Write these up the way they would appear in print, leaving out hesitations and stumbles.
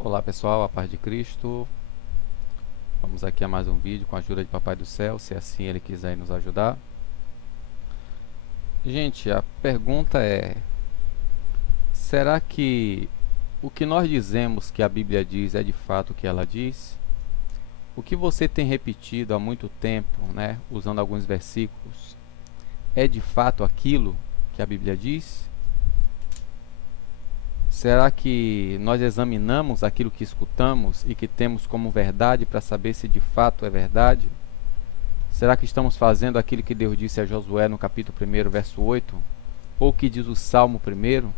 Olá pessoal, a paz de Cristo. Vamos aqui a mais um vídeo com a ajuda de Papai do Céu, se assim Ele quiser nos ajudar. Gente, a pergunta é: será que o que nós dizemos que a Bíblia diz é de fato o que ela diz? O que você tem repetido há muito tempo, usando alguns versículos, é de fato aquilo que a Bíblia diz? Será que nós examinamos aquilo que escutamos e que temos como verdade para saber se de fato é verdade? Será que estamos fazendo aquilo que Deus disse a Josué no capítulo 1, verso 8? Ou que diz o Salmo 1?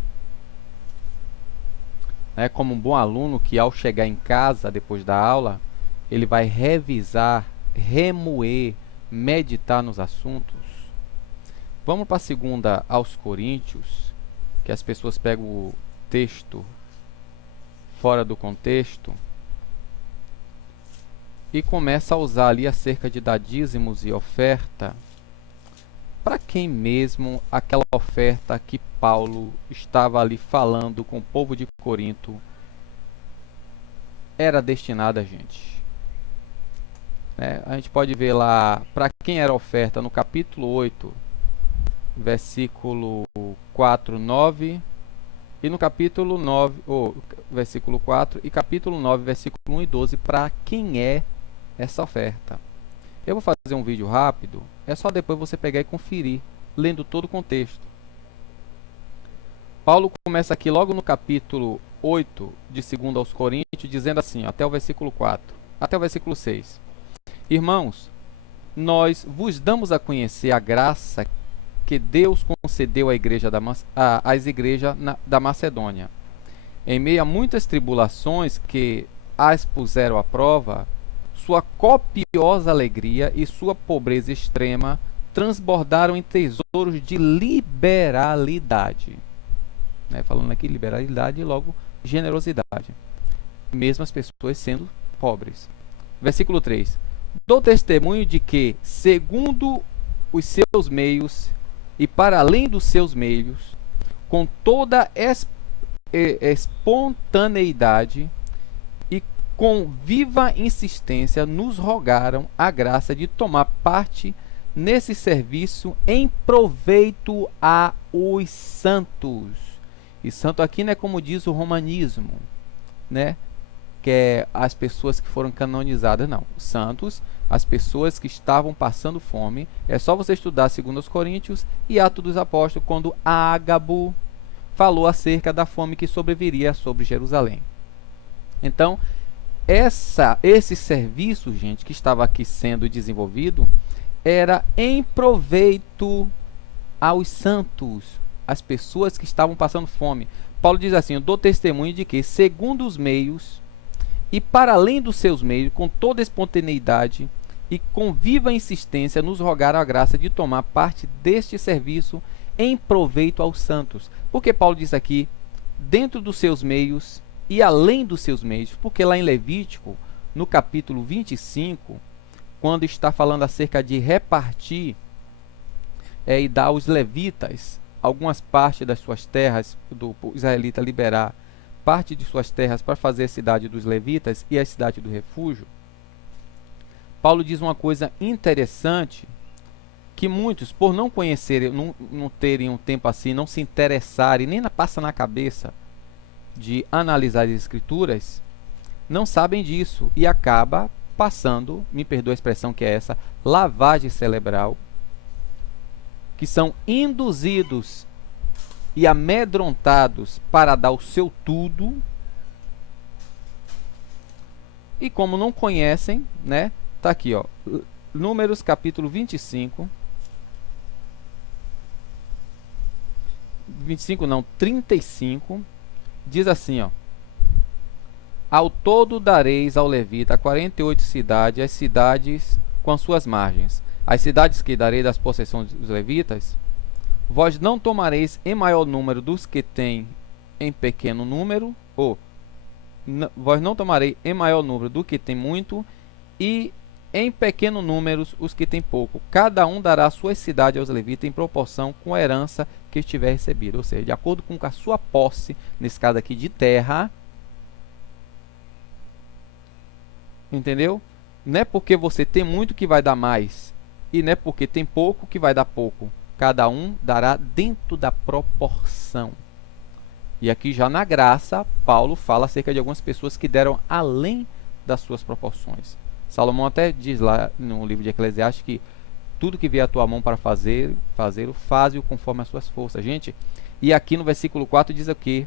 Como um bom aluno que ao chegar em casa depois da aula, ele vai revisar, remoer, meditar nos assuntos. Vamos para a segunda aos Coríntios, que as pessoas pegam o texto fora do contexto e começa a usar ali acerca de dar dízimos e oferta. Para quem mesmo aquela oferta que Paulo estava ali falando com o povo de Corinto era destinada, gente? A gente pode ver lá para quem era a oferta no capítulo 8, versículo 4, 9, e no capítulo 9, versículo 4, e capítulo 9, versículo 1 e 12, para quem é essa oferta. Eu vou fazer um vídeo rápido, é só depois você pegar e conferir, lendo todo o contexto. Paulo começa aqui logo no capítulo 8 de 2 aos Coríntios, dizendo assim, até o versículo 4, até o versículo 6. Irmãos, nós vos damos a conhecer a graça que Deus concedeu às igrejas da Macedônia. Em meio a muitas tribulações que as puseram à prova, sua copiosa alegria e sua pobreza extrema transbordaram em tesouros de liberalidade. Falando aqui liberalidade e logo generosidade, mesmo as pessoas sendo pobres. Versículo 3. Dou testemunho de que, segundo os seus meios e para além dos seus meios, com toda espontaneidade e com viva insistência, nos rogaram a graça de tomar parte nesse serviço em proveito aos santos. E santo aqui não é como diz o romanismo, que é as pessoas que foram canonizadas, não. Santos, as pessoas que estavam passando fome. É só você estudar 2 Coríntios e Atos dos Apóstolos, quando Ágabo falou acerca da fome que sobreviria sobre Jerusalém. Então, esse serviço, gente, que estava aqui sendo desenvolvido, era em proveito aos santos, as pessoas que estavam passando fome. Paulo diz assim: eu dou testemunho de que, segundo os meios e para além dos seus meios, com toda espontaneidade e com viva insistência, nos rogaram a graça de tomar parte deste serviço em proveito aos santos. Porque Paulo diz aqui, dentro dos seus meios e além dos seus meios, porque lá em Levítico, no capítulo 25, quando está falando acerca de repartir e dar aos levitas algumas partes das suas terras, do israelita liberar parte de suas terras para fazer a cidade dos levitas e a cidade do refúgio, Paulo diz uma coisa interessante, que muitos, por não conhecerem, não terem um tempo assim, não se interessarem, nem passa na cabeça de analisar as escrituras, não sabem disso e acaba passando, me perdoa a expressão que é essa, lavagem cerebral, que são induzidos e amedrontados para dar o seu tudo, e como não conhecem, tá aqui, ó, Números capítulo 25 não, 35, diz assim, ó: ao todo dareis ao levita 48 cidades, as cidades com as suas margens. As cidades que darei das possessões dos levitas, vós não tomareis em maior número dos que têm em pequeno número, vós não tomareis em maior número do que tem muito, e em pequeno número os que têm pouco. Cada um dará a sua cidade aos levitas em proporção com a herança que estiver recebida. Ou seja, de acordo com a sua posse, nesse caso aqui de terra, Entendeu? Não é porque você tem muito que vai dar mais. E não é porque tem pouco que vai dar pouco. Cada um dará dentro da proporção. E aqui já na graça, Paulo fala acerca de algumas pessoas que deram além das suas proporções. Salomão até diz lá no livro de Eclesiastes que tudo que vier à tua mão para fazê-lo, faze-o conforme as suas forças. Gente, e aqui no versículo 4 diz o quê?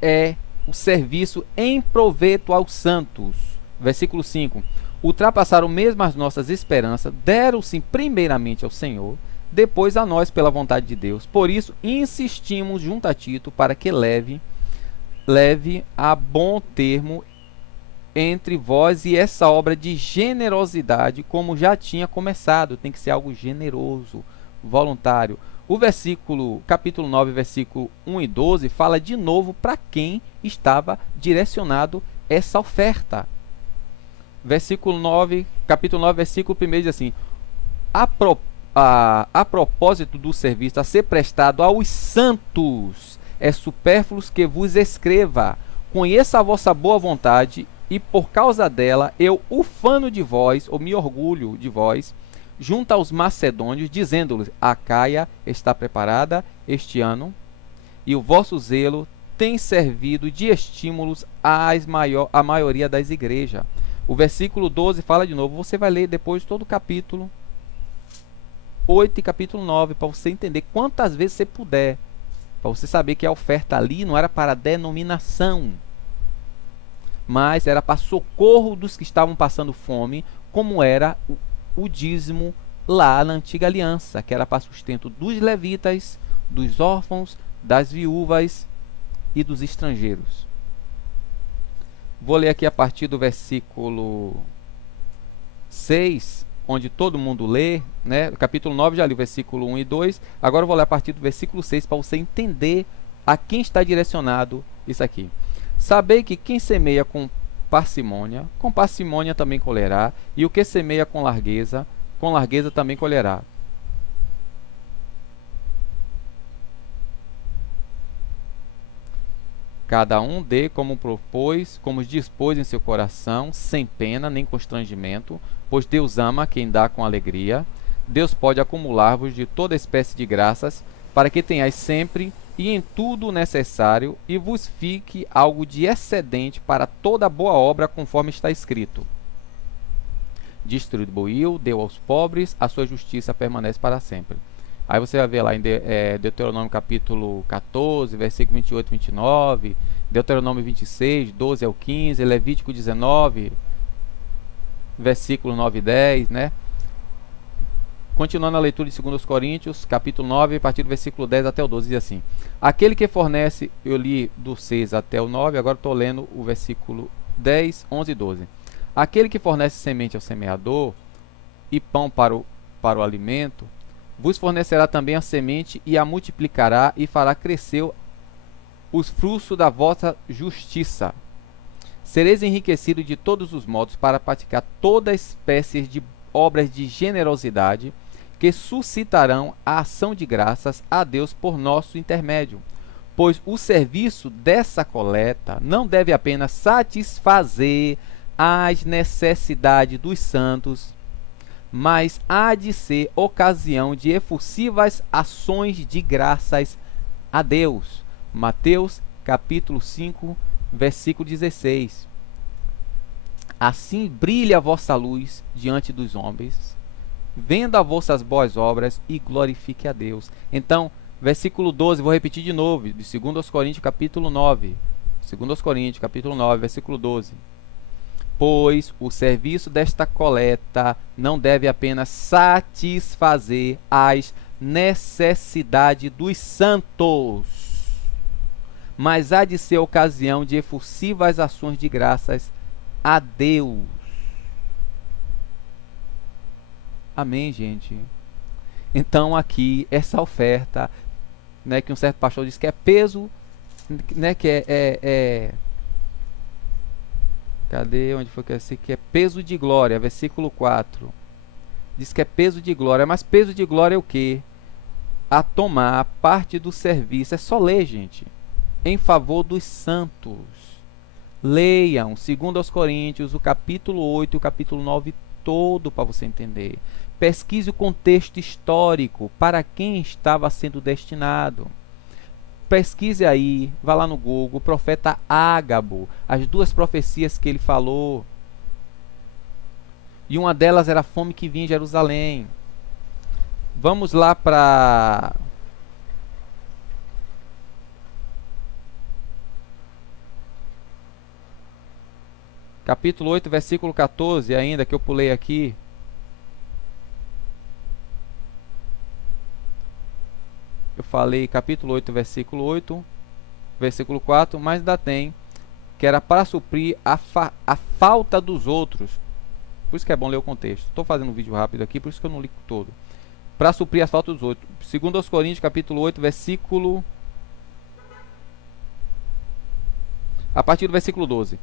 É o serviço em proveito aos santos. Versículo 5. Ultrapassaram mesmo as nossas esperanças, deram-se primeiramente ao Senhor, depois a nós pela vontade de Deus. Por isso, insistimos junto a Tito para que leve a bom termo entre vós e essa obra de generosidade, como já tinha começado. Tem que ser algo generoso, voluntário. O capítulo 9, versículo 1 e 12, fala de novo para quem estava direcionado essa oferta. Capítulo 9, versículo 1 diz assim: a propósito do serviço a ser prestado aos santos, é supérfluo que vos escreva. Conheça a vossa boa vontade, e por causa dela eu ufano de vós, ou me orgulho de vós, junto aos macedônios, dizendo-lhes: a Caia está preparada este ano, e o vosso zelo tem servido de estímulos à maioria das igrejas. O versículo 12 fala de novo. Você vai ler depois todo o capítulo 8 e capítulo 9, para você entender quantas vezes você puder, para você saber que a oferta ali não era para denominação, mas era para socorro dos que estavam passando fome, como era o dízimo lá na antiga aliança, que era para sustento dos levitas, dos órfãos, das viúvas e dos estrangeiros. Vou ler aqui a partir do versículo 6, onde todo mundo lê, né? O capítulo 9 já li o versículo 1 e 2. Agora eu vou ler a partir do versículo 6 para você entender a quem está direcionado isso aqui. Sabei que quem semeia com parcimônia também colherá, e o que semeia com largueza também colherá. Cada um dê como propôs, como dispôs em seu coração, sem pena nem constrangimento, pois Deus ama quem dá com alegria. Deus pode acumular-vos de toda espécie de graças, para que tenhais sempre e em tudo o necessário, e vos fique algo de excedente para toda boa obra, conforme está escrito: distribuiu, deu aos pobres, a sua justiça permanece para sempre. Aí você vai ver lá em Deuteronômio capítulo 14, versículo 28 e 29, Deuteronômio 26, 12 ao 15, Levítico 19, versículo 9 e 10, né? Continuando a leitura de 2 Coríntios, capítulo 9, a partir do versículo 10 até o 12, diz assim: aquele que fornece, eu li do 6 até o 9, agora estou lendo o versículo 10, 11 e 12. Aquele que fornece semente ao semeador e pão para o alimento, vos fornecerá também a semente e a multiplicará e fará crescer os frutos da vossa justiça. Sereis enriquecidos de todos os modos para praticar toda espécie de obras de generosidade que suscitarão a ação de graças a Deus por nosso intermédio. Pois o serviço dessa coleta não deve apenas satisfazer as necessidades dos santos, mas há de ser ocasião de efusivas ações de graças a Deus. Mateus capítulo 5, versículo 16. Assim brilha a vossa luz diante dos homens, vendo as vossas boas obras, e glorifique a Deus. Então, versículo 12, vou repetir de novo, de 2 Coríntios capítulo 9. 2 Coríntios capítulo 9, versículo 12. Pois o serviço desta coleta não deve apenas satisfazer as necessidades dos santos, mas há de ser ocasião de efusivas ações de graças a Deus. Amém, gente? Então aqui, essa oferta, né, que um certo pastor diz que é peso, né, que cadê? Onde foi que é peso de glória, versículo 4. Diz que é peso de glória, mas peso de glória é o quê? A tomar parte do serviço. É só ler, gente. Em favor dos santos. Leiam 2 Coríntios, o capítulo 8 e o capítulo 9 todo para você entender. Pesquise o contexto histórico, para quem estava sendo destinado. Pesquise aí, vá lá no Google, o profeta Ágabo, as 2 profecias que ele falou. E uma delas era a fome que vinha em Jerusalém. Vamos lá para capítulo 8, versículo 14 ainda, que eu pulei aqui. Eu falei capítulo 8, versículo 8, versículo 4, mas ainda tem, que era para suprir a falta dos outros. Por isso que é bom ler o contexto. Estou fazendo um vídeo rápido aqui, por isso que eu não li todo. Para suprir as faltas dos outros. 2 Coríntios, capítulo 8, versículo... a partir do versículo 12.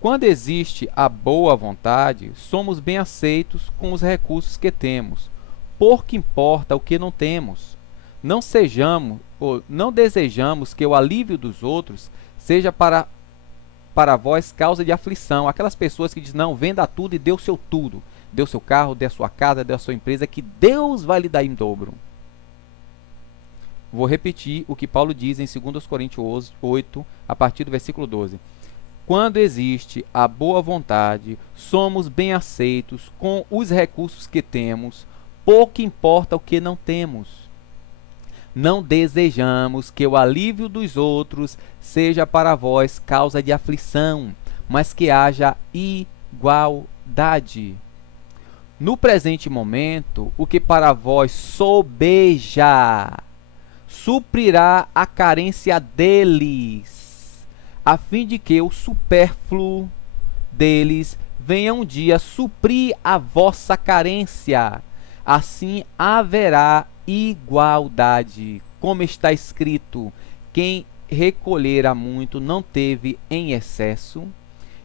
Quando existe a boa vontade, somos bem aceitos com os recursos que temos. Pouco importa o que não temos. Não desejamos que o alívio dos outros seja para vós causa de aflição. Aquelas pessoas que dizem, não, venda tudo e dê o seu tudo. Dê o seu carro, dê a sua casa, dê a sua empresa, que Deus vai lhe dar em dobro. Vou repetir o que Paulo diz em 2 Coríntios 8, a partir do versículo 12. Quando existe a boa vontade, somos bem aceitos com os recursos que temos. Pouco importa o que não temos. Não desejamos que o alívio dos outros seja para vós causa de aflição, mas que haja igualdade. No presente momento, o que para vós sobeja, suprirá a carência deles, a fim de que o supérfluo deles venha um dia suprir a vossa carência. Assim haverá igualdade, como está escrito: quem recolhera muito não teve em excesso,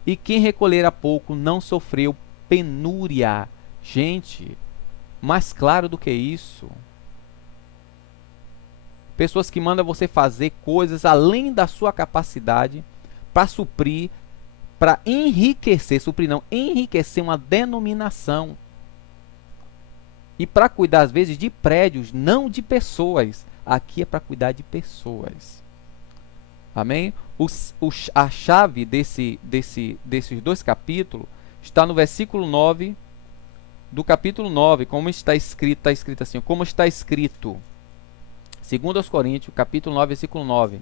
e quem recolhera pouco não sofreu penúria. Gente, mais claro do que isso. Pessoas que mandam você fazer coisas além da sua capacidade para suprir, para enriquecer, suprir não, enriquecer uma denominação. E para cuidar, às vezes, de prédios, não de pessoas. Aqui é para cuidar de pessoas. Amém? A chave desses 2 capítulos está no versículo 9 do capítulo 9. Como está escrito? Está escrito assim, como está escrito. 2 Coríntios, capítulo 9, versículo 9.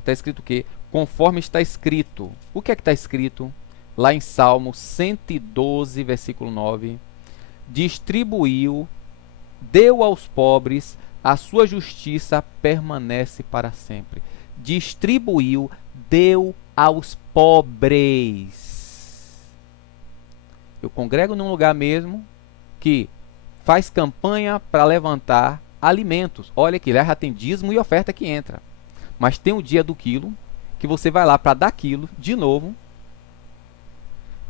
Está escrito o quê? Conforme está escrito. O que é que está escrito? Lá em Salmo 112, versículo 9. Distribuiu, deu aos pobres, a sua justiça permanece para sempre. Distribuiu, deu aos pobres. Eu congrego num lugar mesmo que faz campanha para levantar alimentos. Olha que lá já tem dízimo e oferta que entra. Mas tem o dia do quilo, que você vai lá para dar quilo de novo.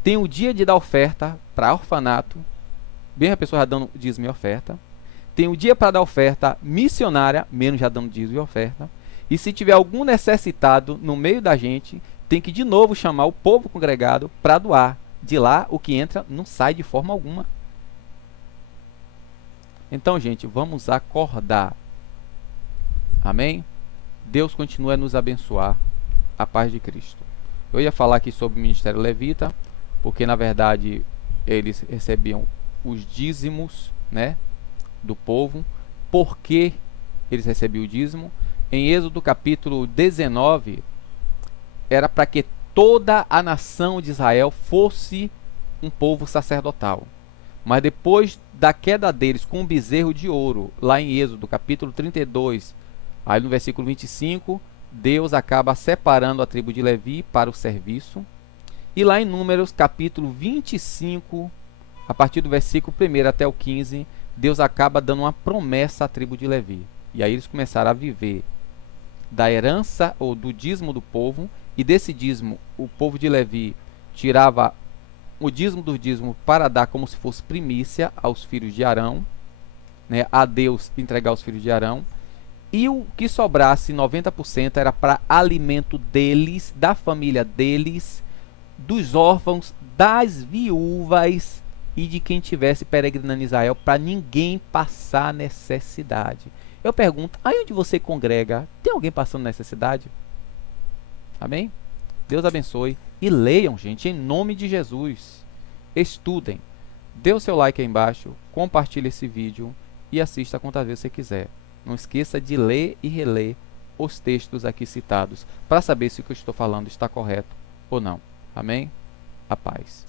Tem o dia de dar oferta para orfanato. Bem, a pessoa já dando dízimo e oferta. Tem o dia para dar oferta missionária, menos já dando dízimo e oferta. E se tiver algum necessitado no meio da gente, tem que de novo chamar o povo congregado para doar. De lá, o que entra não sai de forma alguma. Então, gente, vamos acordar. Amém? Deus continua a nos abençoar. A paz de Cristo. Eu ia falar aqui sobre o ministério levita, porque na verdade eles recebiam os dízimos, né, do povo. Por que eles recebiam o dízimo? Em Êxodo capítulo 19, era para que toda a nação de Israel fosse um povo sacerdotal. Mas depois da queda deles com um bezerro de ouro, lá em Êxodo capítulo 32, aí no versículo 25, Deus acaba separando a tribo de Levi para o serviço. E lá em Números capítulo 25, a partir do versículo 1 até o 15, Deus acaba dando uma promessa à tribo de Levi. E aí eles começaram a viver da herança ou do dízimo do povo. E desse dízimo, o povo de Levi tirava o dízimo do dízimo para dar como se fosse primícia aos filhos de Arão, né, a Deus entregar aos filhos de Arão. E o que sobrasse, 90%, era para alimento deles, da família deles, dos órfãos, das viúvas e de quem tivesse peregrinando em Israel, para ninguém passar necessidade. Eu pergunto, aí onde você congrega, tem alguém passando necessidade? Amém? Deus abençoe. E leiam, gente, em nome de Jesus. Estudem. Dê o seu like aí embaixo, compartilhe esse vídeo e assista quantas vezes você quiser. Não esqueça de ler e reler os textos aqui citados, para saber se o que eu estou falando está correto ou não. Amém? A paz.